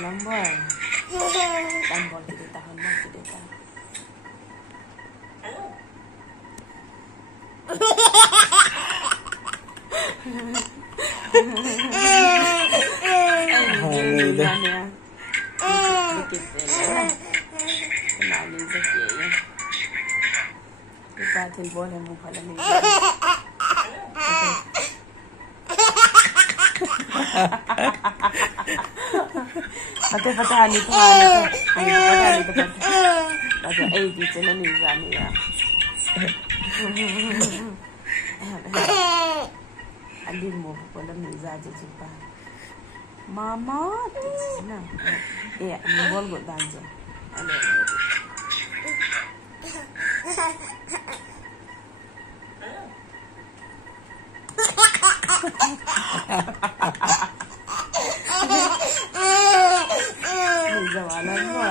Alam ba? Tambol kita tahan mo kita. Kenalin sa kaya. Ipatin boleh mo pala ni. Ate patahan ito. Ate ay dito na niya niya. Andin mo pala niya dito pa. Mama, na. Iya, bol go danjo. Ale. Ni jawalan mo.